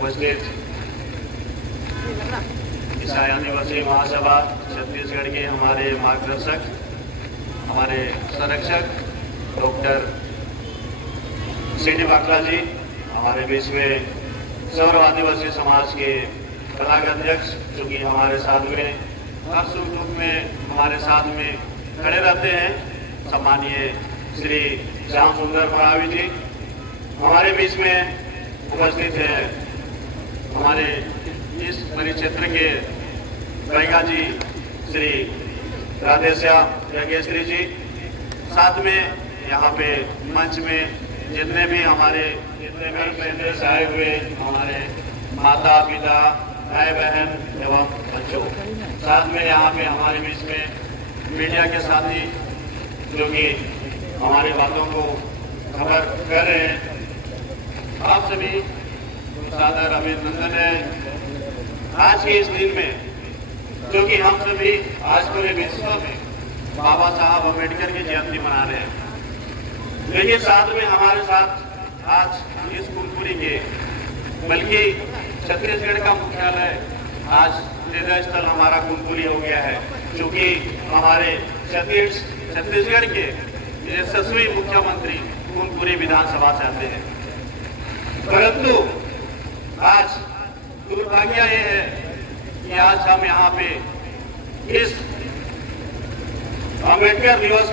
उपस्थित ईसाई आदिवासी महासभा छत्तीसगढ़ के हमारे मार्गदर्शक, हमारे संरक्षक डॉक्टर सीडी बाकला जी, हमारे बीच में सर्व आदिवासी समाज के प्रधान अध्यक्ष जो कि हमारे साथ में हर सुख दुख में हमारे साथ में खड़े रहते हैं, सम्मानीय श्री श्याम सुंदर मरावी जी हमारे बीच में उपस्थित है। हमारे इस परिक्षेत्र के गायिका जी श्री राधेश्याम यज्ञेश्वरी जी, साथ में यहाँ पे मंच में जितने भी हमारे जितने से आए हुए हमारे माता पिता भाई बहन एवं बच्चों, साथ में यहाँ पे हमारे बीच में मीडिया के साथी जो कि हमारी बातों को खबर कर रहे हैं, आप सभी सादर अभिनंदन है। आज के इस दिन में जो कि हम सभी आज पूरे विश्व में बाबा साहब अम्बेडकर की जयंती मना रहे हैं, लेकिन साथ में हमारे साथ आज इस कुनकुरी के बल्कि छत्तीसगढ़ का मुख्यालय आज हृदय स्थल हमारा कुनकुरी हो गया है, क्योंकि हमारे छत्तीसगढ़ के यशस्वी मुख्यमंत्री कुनकुरी विधानसभा से आते हैं। परंतु आज दुर्भाग्य ये है कि आज हम यहाँ पे इस अम्बेडकर दिवस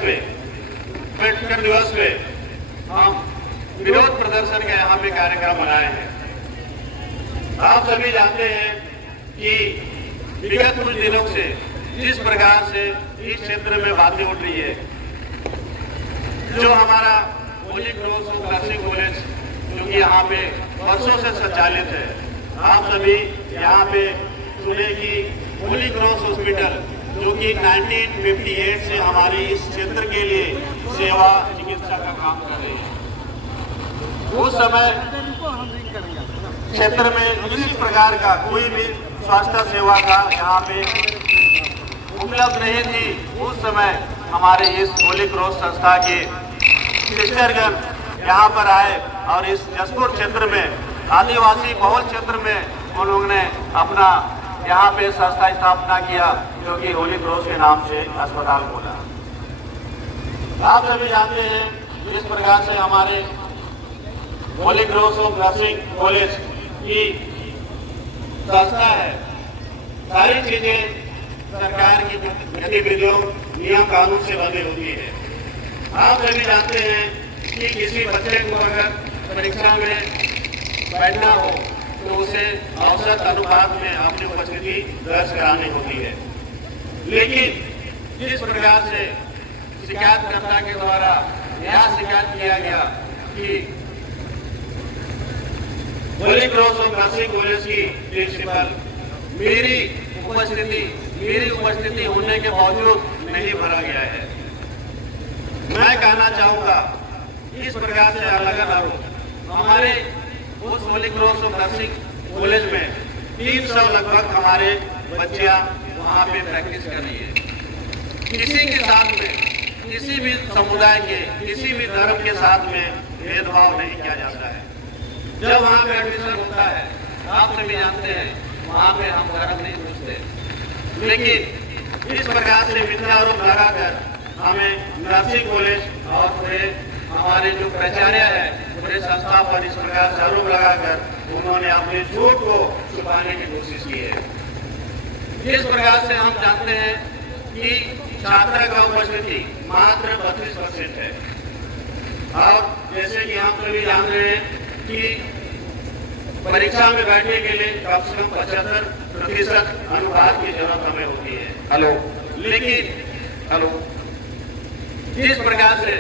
पे हम विरोध प्रदर्शन का यहाँ पे कार्यक्रम बनाए हैं। आप सभी जानते हैं कि विगत कुछ दिनों से जिस प्रकार से इस क्षेत्र में बातें उठ रही है, जो हमारा होली क्रॉस नर्सिंग कॉलेज जो कि यहाँ पे वर्षों से संचालित है, आप सभी यहाँ पे सुने कि होली क्रॉस हॉस्पिटल जो कि 1958 से हमारी इस क्षेत्र के लिए सेवा चिकित्सा का काम कर रही है। उस समय क्षेत्र में किसी प्रकार का कोई भी स्वास्थ्य सेवा का यहाँ पे उपलब्ध नहीं थी। उस समय हमारे इस होली क्रॉस संस्था के सिस्टरगण यहाँ पर आए और इस जसपुर क्षेत्र में आदिवासी बहुल क्षेत्र में उन लोगों ने अपना यहाँ पे संस्था स्थापना किया, जो कि होली क्रॉस के नाम से अस्पताल खोला। आप सभी जानते हैं जिस प्रकार से हमारे Holi cross of nursing college की संस्था है, सारी चीजें सरकार की गतिविधियों नियम कानून से बंधी होती है। आप सभी जानते हैं कि किसी बच्चे को अगर परीक्षा में बैठना हो तो उसे औसत अनुपात में अपनी उपस्थिति दर्ज करानी होती है, लेकिन जिस प्रकार से शिकायतकर्ता के द्वारा यह शिकायत किया गया कि Holi cross of nursing college की प्रिंसिपल मेरी उपस्थिति होने के बावजूद नहीं भरा गया है। मैं कहना चाहूंगा इस प्रकार से अलग अलग हमारे उस Holi cross of nursing college में 300 लगभग हमारे बच्चियां वहां पे प्रैक्टिस कर रही है। किसी के साथ में किसी भी समुदाय के किसी भी धर्म के साथ में भेदभाव नहीं किया जाता है। जब वहां पे एडमिशन होता है, आप सभी जानते हैं वहां पे हम धर्म नहीं पूछते, लेकिन इस प्रकार से मिथ्यारोप लगाकर हमें नर्सिंग कॉलेज और पूरे हमारे जो प्राचार्य है पूरे संस्था पर इस प्रकार से आरोप लगाकर उन्होंने अपने झूठ को छुपाने की कोशिश की है। इस प्रकार से हम जानते हैं कि छात्र का उपस्थिति मात्र 32% है, और जैसे कि हम सभी जान रहे हैं कि परीक्षा में बैठने के लिए कम से कम 75% अनुपात की जरूरत हमें होती है। लेकिन जिस प्रकार से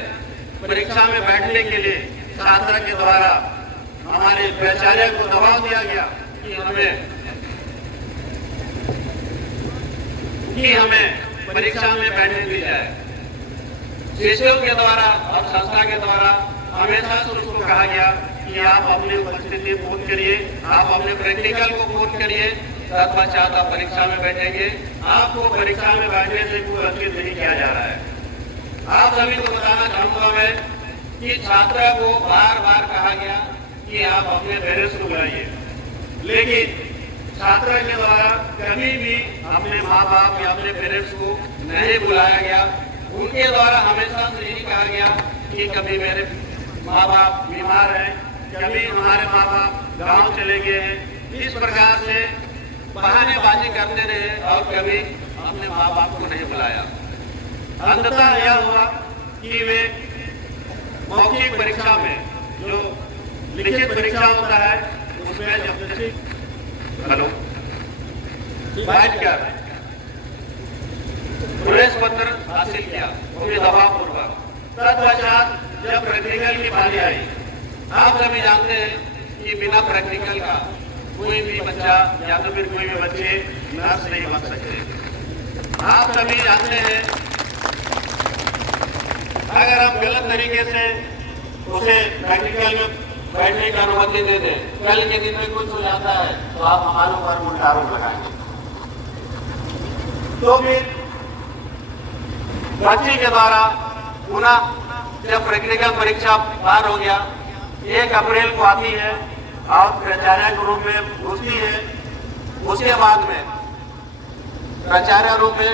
परीक्षा में बैठने के लिए छात्र के द्वारा हमारे प्राचार्य को दबाव दिया गया कि हमें परीक्षा में बैठने दी जाए, शिक्षकों के द्वारा और संस्था के द्वारा हमेशा उसको कहा गया कि आप अपनी उपस्थिति पूर्ण करिए, आप अपने प्रैक्टिकल को पूर्ण करिए, तत्पश्चात आप परीक्षा में बैठेंगे। आपको परीक्षा में बैठने से कोई वंचित नहीं किया जा रहा है। आप सभी को बताना चाहूंगा मैं कि छात्रा को बार बार कहा गया कि आप अपने पेरेंट्स को बुलाइए, लेकिन छात्र के द्वारा कभी भी अपने माँ बाप या अपने पेरेंट्स को नहीं बुलाया गया। उनके द्वारा हमेशा से यही कहा गया कि कभी मेरे माँ बाप बीमार हैं, कभी हमारे माँ बाप गांव चले गए हैं। इस प्रकार से बहानेबाजी करते रहे और कभी अपने माँ बाप को नहीं बुलाया। अंततः यह हुआ कि वे मौखिक परीक्षा में, जो लिखित परीक्षा होता है, उसमें जब बैठकर प्रवेश पत्र हासिल किया, वो भी दबाव पूर्वक। तत्पश्चात जब प्रैक्टिकल की बारी आई, आप सभी जानते हैं कि बिना प्रैक्टिकल का कोई भी बच्चा या तो फिर कोई भी बच्चे नर्स नहीं बन सकते। आप सभी जानते हैं अगर हम गलत तरीके से उसे प्रैक्टिकल में बैठने की अनुमति दे दें, कल के दिन में कुछ हो जाता है तो आप हमारे ऊपर उल्टा आरोप लगाएंगे। तो फिर बच्चे के द्वारा पुनः जब प्रैक्टिकल परीक्षा पार हो गया, 1 अप्रैल को आती है और प्राचार्य के रूप में घुसती है। उसके बाद में प्राचार्य रूप में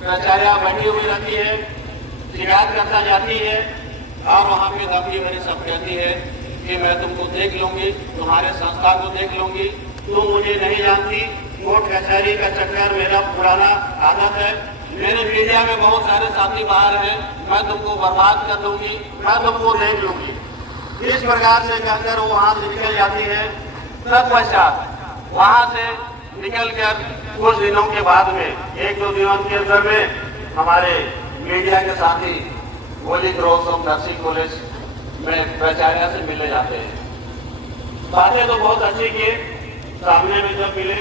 प्राचार्य बैठी हुई रहती है, शिकायत करता जाती है और वहां पे धमकी मेरी सब कहती है कि मैं तुमको देख लूंगी, तुम्हारे संस्था को देख लूंगी, तुम मुझे नहीं जानती, कोर्ट कचहरी का चक्कर मेरा पुराना आदत है, मेरे मीडिया में बहुत सारे साथी बाहर हैं, मैं तुमको बर्बाद कर दूंगी, मैं तुमको देख लूंगी। इस प्रकार से कहकर वो वहां से निकल जाती है। तत्पश्चात वहां से निकलकर कुछ दिनों के बाद में, 1-2 दिनों के अंदर में हमारे मीडिया के साथी Holi cross of nursing college में प्राचार्य से मिलने जाते हैं। बातें तो बहुत अच्छी किए, सामने में जब मिले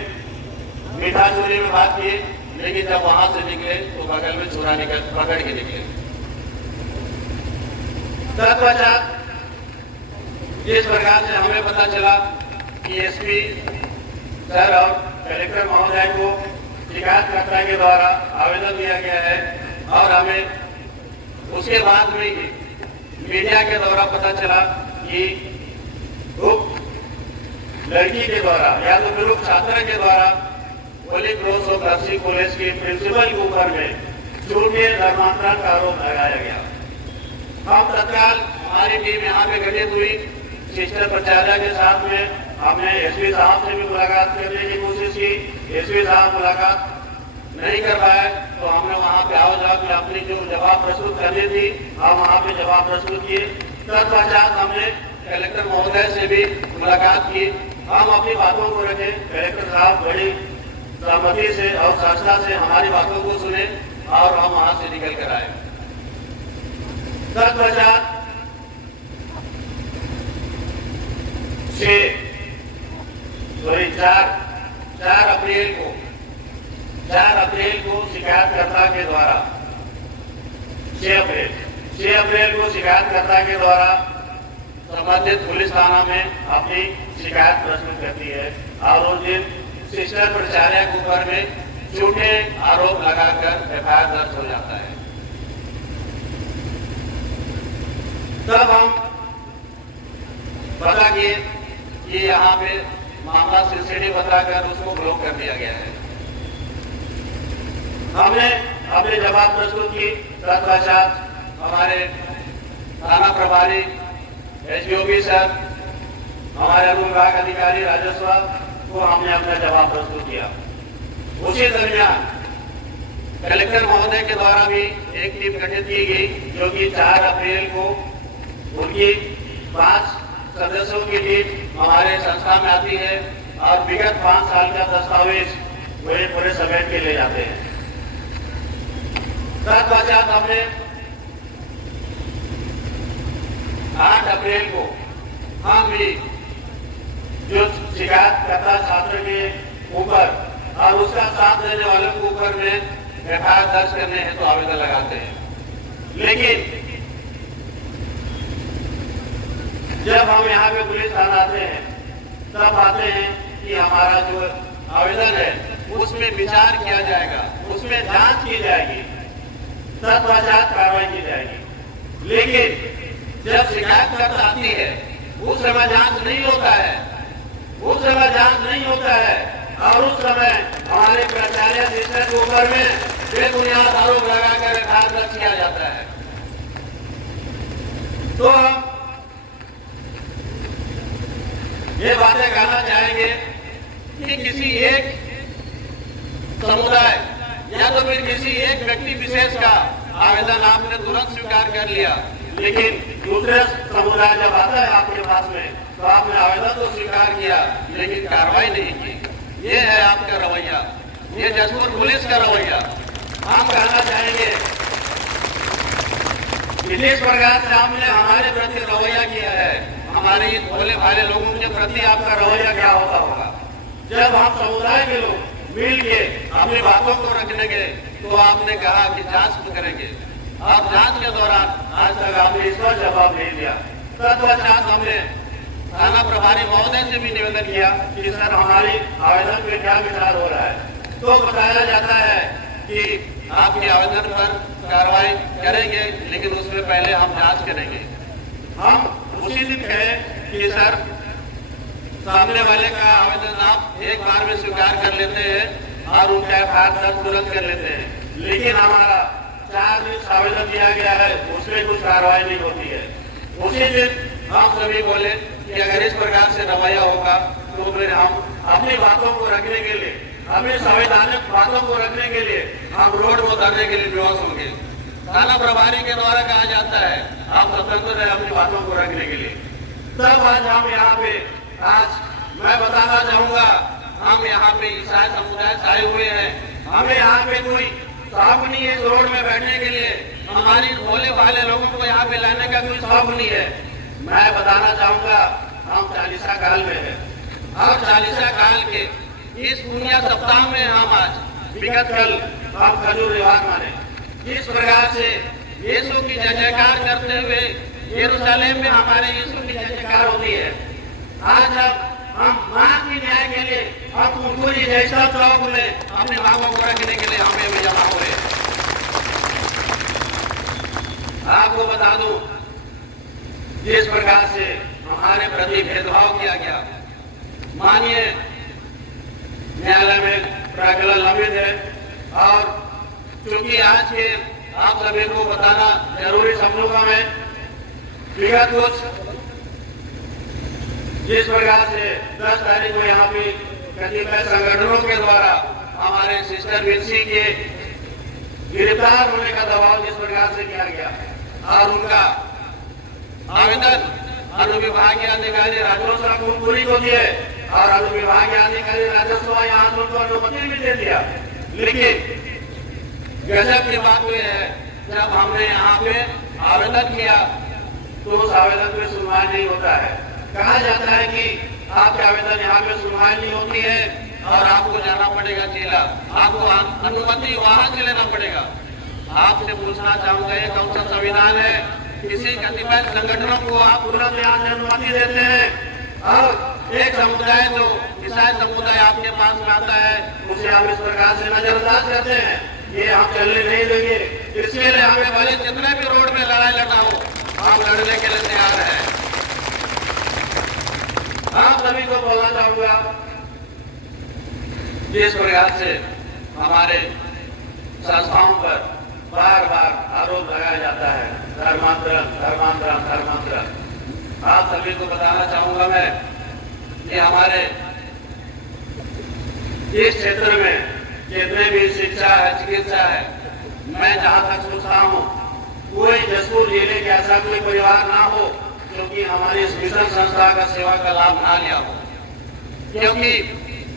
मीठा चोरी में बात किए, लेकिन जब वहां से निकले तो बगल में चूरा पकड़ के निकले। तत्पश्चात जिस प्रकार से हमें पता चला कि एसपी सर और कलेक्टर महोदय को शिकायतकर्ता के द्वारा आवेदन दिया गया है और हमें उसके बाद में ही मीडिया के द्वारा पता चला कि लड़की के द्वारा या तो फिर छात्र के द्वारा Holi cross of nursing college के प्रिंसिपल के ऊपर में झूठे धर्मांतरण का आरोप लगाया गया। हम तत्काल हमारी टीम यहाँ पे गठित हुई। सिस्टर प्राचार्य के साथ में हमने एसपी साहब से भी मुलाकात करने की कोशिश की। एसपी साहब मुलाकात नहीं कर पाए तो हमने वहाँ पे आओ जाकर अपनी जो जवाब प्रस्तुत करनी थी, हम वहाँ पे जवाब प्रस्तुत किए। तत्पश्चात हमने कलेक्टर महोदय से भी मुलाकात की। हम अपनी बातों को रखे, कलेक्टर साहब बड़ी सहमति से और सहजता से हमारी बातों को सुने और हम वहाँ से निकल कर आए। तत्पश्चात 4 अप्रैल को शिकायतकर्ता के द्वारा 6 अप्रैल को शिकायतकर्ता के द्वारा संबंधित पुलिस थाना में अपनी शिकायत प्रस्तुत करती है और उस दिन सिस्टर प्राचार्य के ऊपर में झूठे आरोप लगाकर एफआईआर दर्ज हो जाता है। तब हम पता किए कि यहाँ पे मामला सीसीडी बताकर उसको ब्लॉक कर दिया गया है। हमने अपने जवाब प्रस्तुत की। तत्पश्चात हमारे थाना प्रभारी एसडीओपी सर, हमारे अनुविभाग अधिकारी राजस्व को हमने अपना जवाब प्रस्तुत किया। उसी दरमियान कलेक्टर महोदय के द्वारा भी एक टीम गठित की गई जो कि 4 अप्रैल को उनकी 5 सदस्यों की टीम हमारे संस्था में आती है और विगत 5 साल का दस्तावेज वे पूरे समेट के ले जाते हैं। तत्पश्चात हमने 8 अप्रैल को हम भी जो शिकायत करता छात्र के ऊपर और उसका साथ देने वालों के ऊपर में एफआईआर दर्ज करने हैं तो आवेदन लगाते हैं। लेकिन जब हम यहाँ पे पुलिस थाना आते हैं तब आते हैं कि हमारा जो आवेदन है उसमें विचार किया जाएगा, उसमें जांच की जाएगी, तत्पश्चात कार्रवाई की जाएगी। लेकिन जब शिकायत करता आती है उस समय जांच नहीं होता है, उस समय जांच नहीं और उस समय हमारे प्राचार्य सिस्टर के ऊपर में बेबुनियाद आरोप लगाकर घातक किया जाता है। तो हम ये बातें कहना चाहेंगे कि किसी एक समुदाय या तो फिर किसी एक व्यक्ति विशेष का आवेदन आपने तुरंत स्वीकार कर लिया, लेकिन दूसरे समुदाय जब आता है आपके पास में तो आपने आवेदन तो स्वीकार किया लेकिन कार्रवाई नहीं की। ये है आपका रवैया, ये जसपुर पुलिस का रवैया। हम कहना चाहेंगे कि जिस प्रकार से आपने हमारे प्रति रवैया किया है, हमारे इस भोले भाले लोगों के प्रति आपका रवैया क्या होता होगा। जब हम समुदाय के लोग मिल के अपनी बातों को रखने गए तो आपने कहा कि जांच करेंगे। अब जांच के दौरान आज तक आपने इस पर जवाब नहीं दिया। तत्पश्चात हमने थाना प्रभारी महोदय से भी निवेदन किया कि सर हमारी आवेदन पे क्या विचार हो रहा है। तो बताया जाता है कि आपके आवेदन पर कार्रवाई करेंगे, लेकिन उसमें पहले हम जांच करेंगे। हम उसी दिन कहे कि सर सामने वाले का आवेदन आप एक बार में स्वीकार कर लेते हैं और उनका एफआईआर दर्ज तुरंत कर लेते हैं, लेकिन हमारा 4 दिन आवेदन दिया गया है उसमें कुछ कार्रवाई नहीं होती है। उसी दिन हम सभी बोले कि अगर इस प्रकार से रवैया होगा तो फिर हम अपनी बातों को रखने के लिए, अपनी संवैधानिक बातों को रखने के लिए हम रोड में उतरने के लिए विवश होंगे। थाना प्रभारी के द्वारा कहा जाता है आप स्वतंत्र है अपनी बातों को रखने के लिए। तब आज हम यहाँ पे मैं बताना चाहूंगा, हम यहाँ पे ईसाई समुदाय से आए हुए हैं। हमें यहाँ पे कोई शौक नहीं है रोड में बैठने के लिए, हमारी भोले भाले लोगों को यहाँ पे लाने का कोई शौक नहीं है। मैं बताना चाहूंगा हम चालीसा काल में है और चालीसा काल के इस पुण्य सप्ताह में हम आज विगत कल हम खजूर रिवाज माने। इस प्रकार से यीशु की जय जयकार करते हुए यरूशलेम में हमारे यीशु की जय जयकार होती है। आज जब हम मां की न्याय के लिए हम उनको जैसा चौक में अपने मांगों को रखने के लिए हमें भी जमा हुए। आपको बता दूं जिस प्रकार से हमारे प्रति भेदभाव किया गया, माननीय न्यायालय में प्रकरण लंबित है और चूंकि आज के आप सभी को बताना जरूरी समझूंगा मैं। विगत कुछ जिस प्रकार से 10 तारीख को यहाँ पे कतिपय संगठनों के द्वारा हमारे सिस्टर विंसी के गिरफ्तार होने का दबाव जिस प्रकार से किया गया और उनका आवेदन अनुविभागीय अधिकारी राजस्व कुमकुरी को दिए और अनुविभागीय अधिकारी राजस्व यहाँ उनको अनुमति भी दे दिया, लेकिन गजब की बात यह है जब हमने यहाँ पे आवेदन किया तो उस आवेदन पे सुनवाई नहीं होता है। कहा जाता है कि आपके आवेदन यहाँ पे सुनवाई नहीं होती है और आपको जाना पड़ेगा जिला, आपको अनुमति वहां से लेना पड़ेगा। आपसे पूछना चाहूंगा ये कौन सा संविधान है, किसी कतिपय संगठनों को आप तुरंत यहाँ से अनुमति देते हैं और एक समुदाय जो ईसाई समुदाय आपके पास में आता है उसे आप इस प्रकार से नजरअंदाज करते हैं। ये हम चलने नहीं देंगे। इसके लिए हमें भले जितने भी रोड में लड़ाई लड़ना हो हम लड़ने के लिए तैयार हैं। आप सभी को बोलना चाहूंगा जिस प्रकार से हमारे संस्थाओं पर बार बार आरोप लगाया जाता है धर्मांतरण धर्मांतरण धर्मांतरण, आप सभी को बताना चाहूंगा मैं कि हमारे इस क्षेत्र में जितने भी शिक्षा है चिकित्सा है, मैं जहां तक सोचता हूं कोई जसपुर जिले के ऐसा कोई परिवार ना हो क्योंकि हमारी इस मिशन संस्था का सेवा का लाभ ना लिया हो। क्योंकि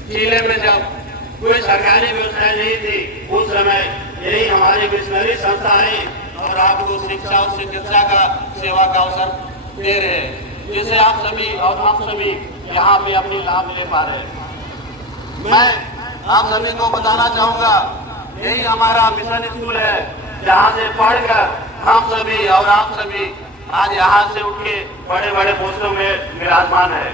जिले में जब कोई सरकारी व्यवस्था नहीं थी उस समय यही हमारी मिशनरी संस्था है और आपको शिक्षा और चिकित्सा का सेवा का अवसर दे रहे हैं, जिसे आप सभी और हम सभी यहाँ पे अपनी लाभ ले पा रहे हैं। मैं आप सभी को बताना चाहूंगा यही हमारा मिशन स्कूल है जहाँ से पढ़कर हम सभी और आप सभी आज यहाँ से उठ के बड़े बड़े पोस्टों में विराजमान है।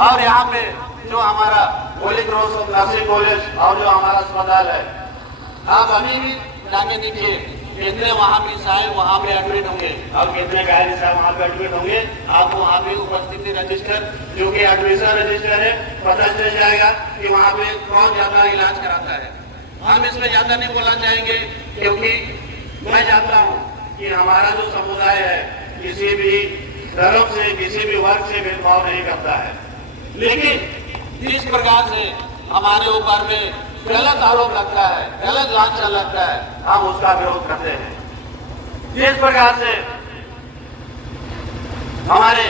और यहाँ पे जो हमारा होली क्रॉस नर्सिंग कॉलेज और जो हमारा अस्पताल है, आप अभी भी जाके देखिए कितने वहाँ की साहब वहाँ पे एडमिट होंगे और कितने गायरी साहब वहाँ पे एडमिट होंगे, आपको वहाँ पे उपस्थिति रजिस्टर जो कि एडमिशन रजिस्टर है पता चल जाएगा कि वहाँ पे कौन ज्यादा इलाज कराता है। हम इसमें ज्यादा नहीं बोलना चाहेंगे क्योंकि मैं जानता हूँ कि हमारा जो समुदाय है किसी भी धर्म से किसी भी वर्ग से भेदभाव नहीं करता है, लेकिन जिस प्रकार से हमारे ऊपर में गलत आरोप लगता है, गलत लांछन लगता है, हम उसका विरोध करते हैं। जिस प्रकार से हमारे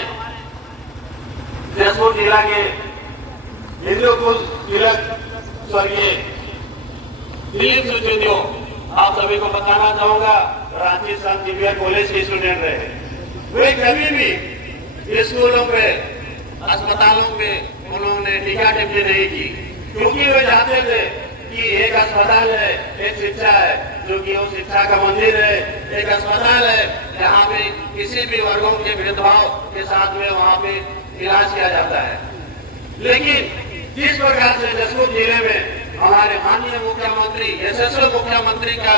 जयपुर जिला के हिंदू कुल तिलक स्वर्गीय दिलीप सुचेतियो, आप सभी को बताना चाहूंगा, रांची संत जेवियर कॉलेज के स्टूडेंट रहे। वे कभी भी स्कूलों पे अस्पतालों पे उन्होंने टीका टिप्पणी नहीं की, क्योंकि वे चाहते थे कि एक अस्पताल है, एक शिक्षा है, जो कि वो शिक्षा का मंदिर है, एक अस्पताल है जहाँ पे किसी भी वर्गों के भेदभाव के साथ में वहाँ पे इलाज किया जाता है। लेकिन जिस प्रकार से जसपुर जिले में हमारे माननीय मुख्यमंत्री यशस्वी मुख्यमंत्री का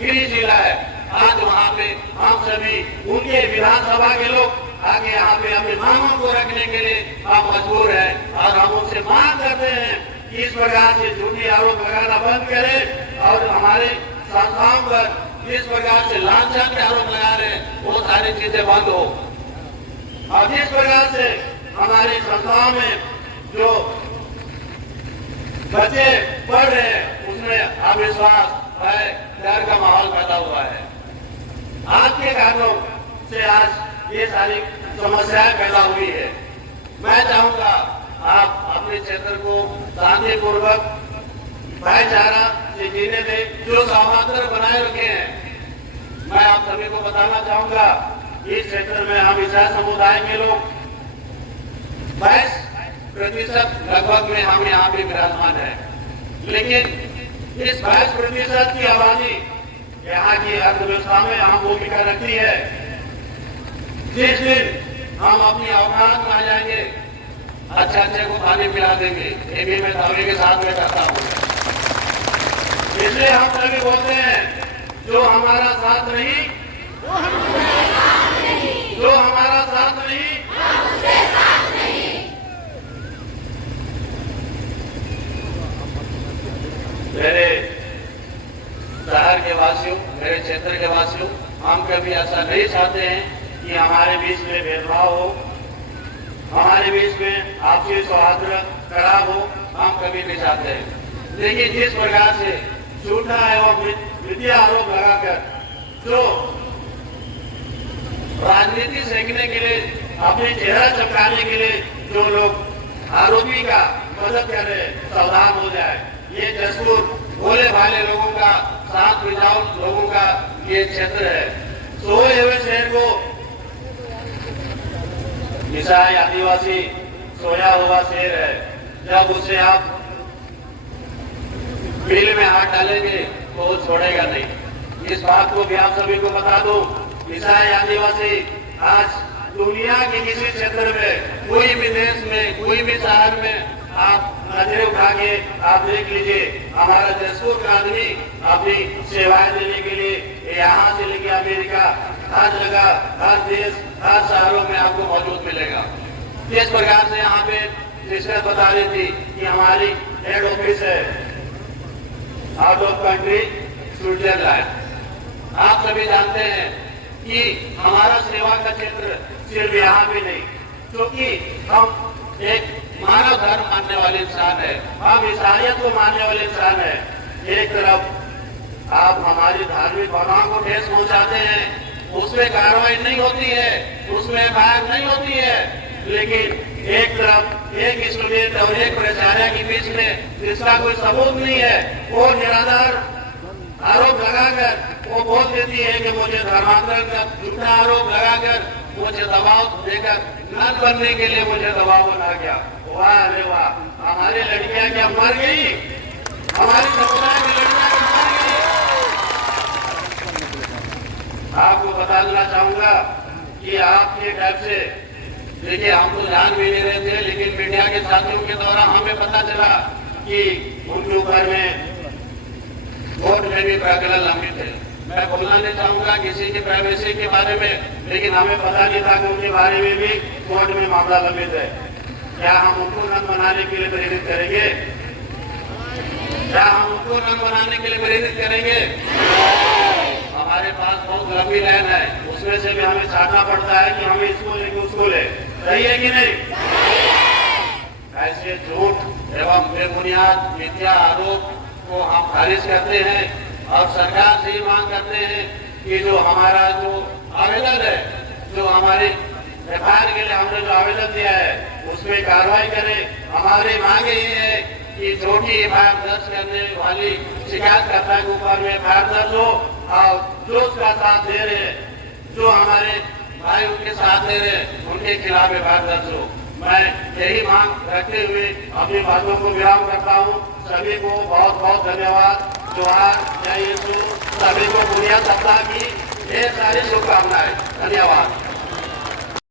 गिरी जिला है, आज वहाँ पे हम सभी उनके विधानसभा के लोग आगे यहाँ पे अपनी मांगों को रखने के लिए हम मजबूर हैं और हम उनसे मांग करते हैं कि इस प्रकार से झूठी आरोप लगाना बंद करें और हमारे संस्थाओं पर जिस प्रकार से लांछन के आरोप लगा रहे हैं वो सारी चीजें बंद हो। और जिस प्रकार से हमारी संस्थाओं में जो बच्चे पढ़ रहे हैं उसमें अविश्वास भय डर का माहौल पैदा हुआ है। आज के कारणों से आज ये सारी समस्याएं पैदा हुई है। मैं चाहूंगा आप अपने क्षेत्र को शांतिपूर्वक भाईचारा से जीने दें, जो सौहार्द बनाए रखे हैं। मैं आप सभी को बताना चाहूंगा इस क्षेत्र में हम ईसाई समुदाय के लोग 22% लगभग में हम यहाँ पे विराजमान है, लेकिन इस 22% की आबादी यहाँ की अर्थव्यवस्था में अहम भूमिका रखती है। जिस दिन हम अपनी औकात में आ जाएंगे अच्छे को खाने पिला देंगे, ये भी मैं दावे के साथ में करता हूँ। इसलिए हम सभी बोलते हैं जो हमारा साथ नहीं, जो हमारा साथ नहीं, मेरे शहर के वासियों, मेरे क्षेत्र के वासियों, हम कभी ऐसा नहीं चाहते हैं कि हमारे बीच में भेदभाव हो, हमारे बीच में आपसी सौहार्द खराब हो, हम कभी नहीं चाहते हैं। लेकिन जिस प्रकार से झूठा एवं मिथ्या आरोप लगाकर जो राजनीति सेकने के लिए, अपने चेहरा चमकाने के लिए जो लोग आरोपी का मदद कर रहे, सावधान हो जाए। ये जसपुर भोले भाले लोगों का, शांत मिजाज लोगों का ये क्षेत्र है। सोए हुए शहर को ईसाई आदिवासी सोया हुआ शेर है, जब उसे आप बिल में हाथ डालेंगे तो वो छोड़ेगा नहीं। इस बात को भी आप सभी को बता दूं, ईसाई आदिवासी आज दुनिया के किसी क्षेत्र में, कोई भी देश में, कोई भी शहर में आप नजरें उठा के आप देख लीजिए, हमारा जसपुर का आदमी अपनी सेवाएं देने के लिए यहाँ से लेके अमेरिका हर जगह, हर देश, हर शहरों में आपको मौजूद मिलेगा। जिस प्रकार से यहाँ पे सिस्टर बता रही थी कि हमारी हेड ऑफिस है आउट ऑफ कंट्री स्विट्जरलैंड। आप सभी जानते हैं कि हमारा सेवा का क्षेत्र सिर्फ यहाँ भी नहीं, क्योंकि हम एक मानव धर्म मानने वाले इंसान है, हम ईसाइयत को मानने वाले इंसान है। एक तरफ आप हमारी धार्मिक भावनाओं को ठेस पहुंचाते हैं, उसमें कार्रवाई नहीं होती है, उसमें बात नहीं होती है, लेकिन एक तरफ एक स्टूडेंट और एक प्राचार्य के बीच में जिसका कोई सबूत नहीं है, वो निराधार आरोप लगाकर वो बोल देती है कि मुझे धर्मांतरण का झूठा आरोप लगाकर मुझे दबाव देकर नन बनने के लिए मुझे दबाव बना गया। वाह अरे वाह, हमारी लड़कियां क्या मर गई, हमारी समुदाय की लड़कियां क्या मर गई। आपको बता देना चाहूंगा कि आपके टाइप से, देखिए हम तो जान भी नहीं रहे थे, लेकिन मीडिया के साथियों के द्वारा हमें पता चला कि उनके ऊपर में कोर्ट में भी प्रकरण लंबित है। मैं बोलना नहीं चाहूंगा किसी की प्राइवेसी के बारे में, लेकिन हमें पता नहीं था कि उनके बारे में भी कोर्ट में मामला लंबित है। क्या हम उनको रंग बनाने के लिए प्रेरित करेंगे? क्या हम उनको रंग बनाने के लिए प्रेरित करेंगे? हमारे पास बहुत लंबी लाइन है, उसमें से भी हमें छाटना पड़ता है कि हमें इसको लेके उसको ले, सही है कि नहीं? ऐसे झूठ एवं बेबुनियाद मिथ्या आरोप को हम खारिज करते हैं और सरकार से ही मांग करते हैं कि जो हमारा जो आवेदन है, जो हमारे एफआईआर के लिए हमने जो आवेदन दिया है उसमें कार्रवाई करें। हमारी मांग ये है कि झूठी एफआईआर दर्ज करने वाली शिकायतकर्ता के ऊपर में एफआईआर दर्ज हो और जो उसका साथ दे रहे हैं, जो हमारे भाई उनके साथ दे रहे हैं, उनके खिलाफ एफआईआर दर्ज हो। मैं यही मांग रखते हुए अपनी बातों को विराम करता हूँ। सभी को बहुत बहुत धन्यवाद। जोहार, जय यीशु। सभी को दुनिया सप्ताह की ढेर सारी शुभकामनाएं। धन्यवाद।